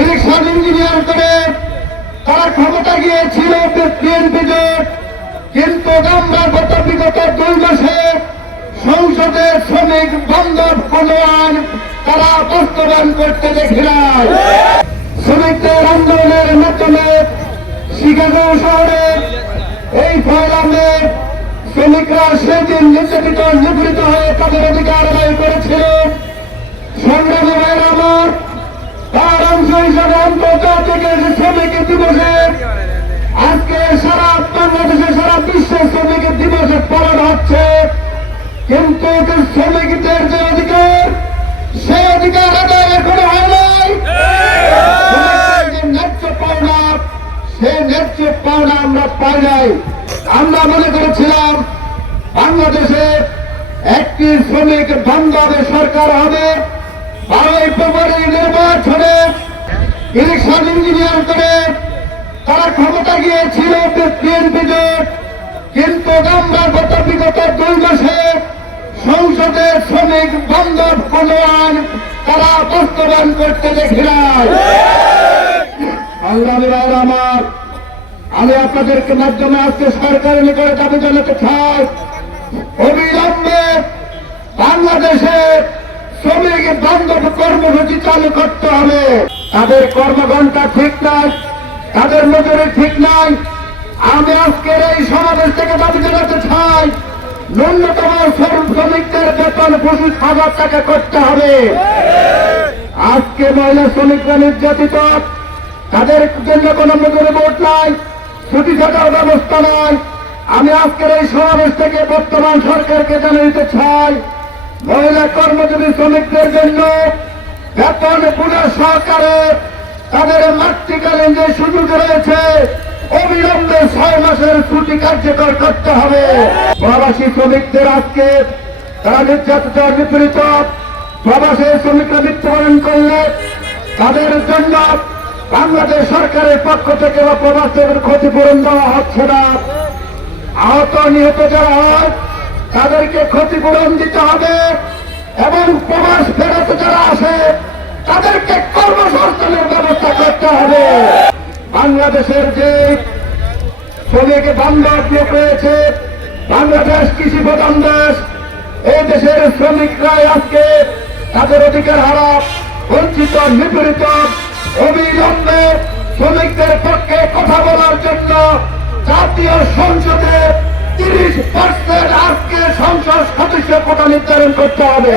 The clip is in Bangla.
ইলেকশন ইঞ্জিনিয়ার করে তারা ক্ষমতা গিয়েছিল বিএনপিতে, কিন্তু আমরা বিগত 2 মাসে সংসদে শ্রমিক বান্ধব কোন আইন তারা বাস্তবায়ন করতে দেখি নাই। শ্রমিকদের আন্দোলনের মাধ্যমে শিকাগো শহরে এই ফয়লামে শ্রমিকরা সেদিন নির্যাতিত নিপীড়িত হয়ে তাদের অধিকার আদায় করেছিল। সংগ্রামী ভাইয়েরা আমার, তার অংশ হিসাবে আন্তর্জাতিক শ্রমিক দিবসে আজকে সারা বাংলাদেশে সারা বিশ্বে শ্রমিক দিবসে পালন হচ্ছে, কিন্তু শ্রমিকদের যে অধিকার সে অধিকার আদায় এখনো হয় নাই। যে ন্যায্য পাওনা সে ন্যায্য পাওনা আমরা পাই নাই। আমরা মনে করেছিলাম বাংলাদেশে একটি শ্রমিক বান্ধব সরকার হবে। 12 ফেব্রুয়ারি নির্বাচনে ইলেকশন ইঞ্জিনিয়ার করে তারা ক্ষমতা গিয়েছিল বিএনপিতে, কিন্তু আমরা বিগত 2 মাসে সংসদে শ্রমিক বান্ধব কোন আইন তারা বাস্তবায়ন করতে দেখি নাই। আমার আমি আপনাদেরকে মাধ্যমে আজকে সরকারের নিকটে দাবি জানাতে চাই, অবিলম্বে বাংলাদেশে শ্রমিক বান্ধব কর্মসূচি চালু করতে হবে। তাদের কর্মঘণ্টা ঠিক নাই, তাদের মজুরি ঠিক নাই। আমি আজকের এই সমাবেশ থেকে দাবি জানাতে চাই, ন্যূনতম শ্রমিকদের বেতন 25,000 টাকা করতে হবে। আজকে মহিলা শ্রমিকরা নির্যাতিত, তাদের জন্য কোন মজুরি বোর্ড নাই, ছুটি থাকার ব্যবস্থা নাই। আমি আজকের এই সমাবেশ থেকে বর্তমান সরকারকে জানিয়ে দিতে চাই, মহিলা কর্মজীবী শ্রমিকদের জন্য বেতন পুনঃসহকারে তাদের মাতৃকালীন যে সুযোগ রয়েছে অবিলম্বে 6 মাসের ছুটি কার্যকর করতে হবে। প্রবাসী শ্রমিকদের আজকে তারা নির্যাতিত নিপীড়িত, প্রবাসী শ্রমিকরা মৃত্যুবরণ করলে তাদের জন্য বাংলাদেশ সরকারের পক্ষ থেকে বা প্রবাসীদের ক্ষতিপূরণ দেওয়া হচ্ছে না। আহত নিহত যারা হয় তাদেরকে ক্ষতিপূরণ দিতে হবে এবং প্রবাস ফেরত যারা আসে তাদেরকে কর্মসংস্থানের ব্যবস্থা করতে হবে। বাংলাদেশের যে শ্রমিক বান্ধব লোক রয়েছে, বাংলাদেশ কৃষি প্রধান দেশ, এই দেশের শ্রমিকরা আজকে তাদের অধিকার হারা, বঞ্চিত, নিপীড়িত। অবিলম্বে শ্রমিকদের পক্ষে কথা বলার জন্য জাতীয় সংসদে 30% আজকে সংসদ সদস্য কোটা নির্ধারণ করতে হবে।